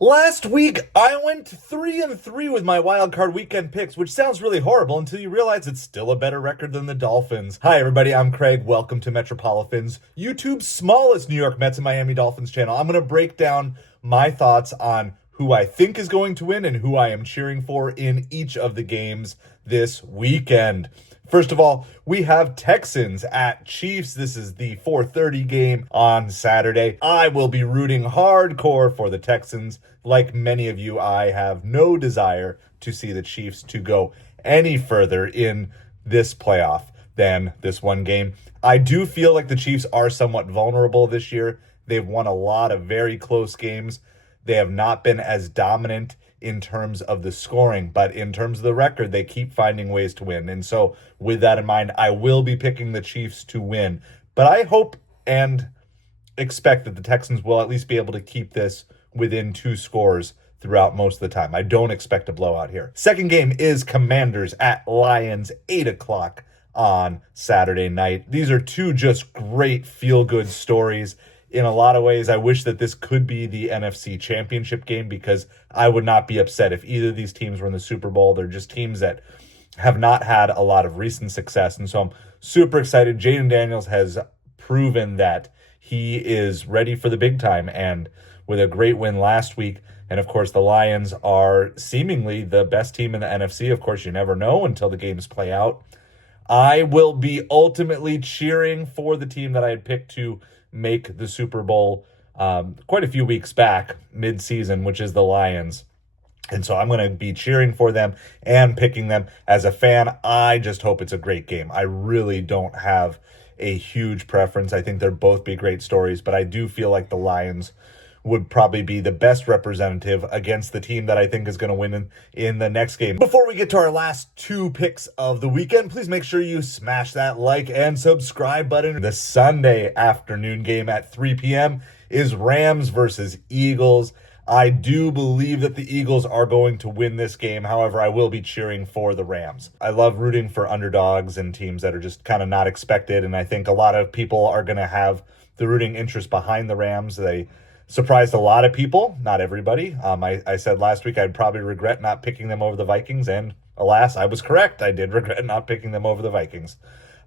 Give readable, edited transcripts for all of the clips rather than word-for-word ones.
Last week, I went 3-3 with my wild card weekend picks, which sounds really horrible until you realize it's still a better record than the Dolphins. Hi, everybody. I'm Craig. Welcome to Metropolitans, YouTube's smallest New York Mets and Miami Dolphins channel. I'm going to break down my thoughts on who I think is going to win and who I am cheering for in each of the games this weekend. First of all, we have Texans at Chiefs. This is the 4:30 game on Saturday. I will be rooting hardcore for the Texans. Like many of you, I have no desire to see the Chiefs to go any further in this playoff than this one game. I do feel like the Chiefs are somewhat vulnerable this year. They've won a lot of very close games. They have not been as dominant in terms of the scoring, but in terms of the record, they keep finding ways to win. And so with that in mind, I will be picking the Chiefs to win. But I hope and expect that the Texans will at least be able to keep this within 2 scores throughout most of the time. I don't expect a blowout here. Second game is Commanders at Lions, 8 o'clock on Saturday night. These are 2 just great feel-good stories. In a lot of ways, I wish that this could be the NFC Championship game because I would not be upset if either of these teams were in the Super Bowl. They're just teams that have not had a lot of recent success. And so I'm super excited. Jaden Daniels has proven that he is ready for the big time, and with a great win last week. And of course, the Lions are seemingly the best team in the NFC. Of course, you never know until the games play out. I will be ultimately cheering for the team that I had picked to make the Super Bowl quite a few weeks back, mid-season, which is the Lions. And so I'm going to be cheering for them and picking them. As a fan, I just hope it's a great game. I really don't have a huge preference. I think they'll both be great stories, but I do feel like the Lions would probably be the best representative against the team that I think is going to win in the next game. Before we get to our last 2 picks of the weekend, please make sure you smash that like and subscribe button. The Sunday afternoon game at 3 p.m. is Rams versus Eagles. I do believe that the Eagles are going to win this game. However, I will be cheering for the Rams. I love rooting for underdogs and teams that are just kind of not expected, and I think a lot of people are going to have the rooting interest behind the Rams. They surprised a lot of people, not everybody. I said last week I'd probably regret not picking them over the Vikings, and alas, I was correct. I did regret not picking them over the Vikings.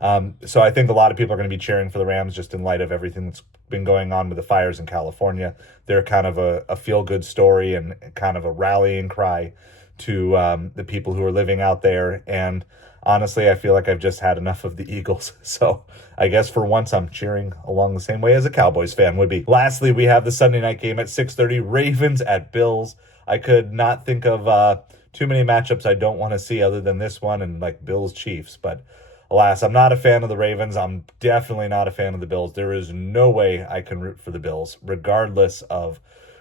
So I think a lot of people are going to be cheering for the Rams just in light of everything that's been going on with the fires in California. They're kind of a feel-good story and kind of a rallying cry to the people who are living out there. And honestly, I feel like I've just had enough of the Eagles. So I guess for once I'm cheering along the same way as a Cowboys fan would be. Lastly, we have the Sunday night game at 6:30, Ravens at Bills. I could not think of too many matchups I don't want to see other than this one and like Bills Chiefs. But alas, I'm not a fan of the Ravens. I'm definitely not a fan of the Bills. There is no way I can root for the Bills, regardless of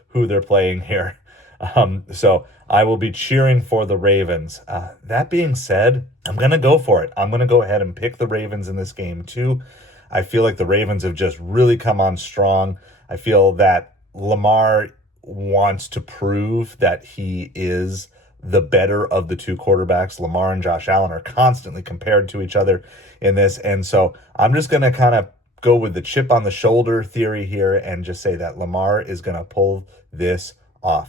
who they're playing here. So I will be cheering for the Ravens. That being said, I'm going to go for it. I'm going to go ahead and pick the Ravens in this game too. I feel like the Ravens have just really come on strong. I feel that Lamar wants to prove that he is the better of the 2 quarterbacks. Lamar and Josh Allen are constantly compared to each other in this. And so I'm just going to kind of go with the chip on the shoulder theory here and just say that Lamar is going to pull this off.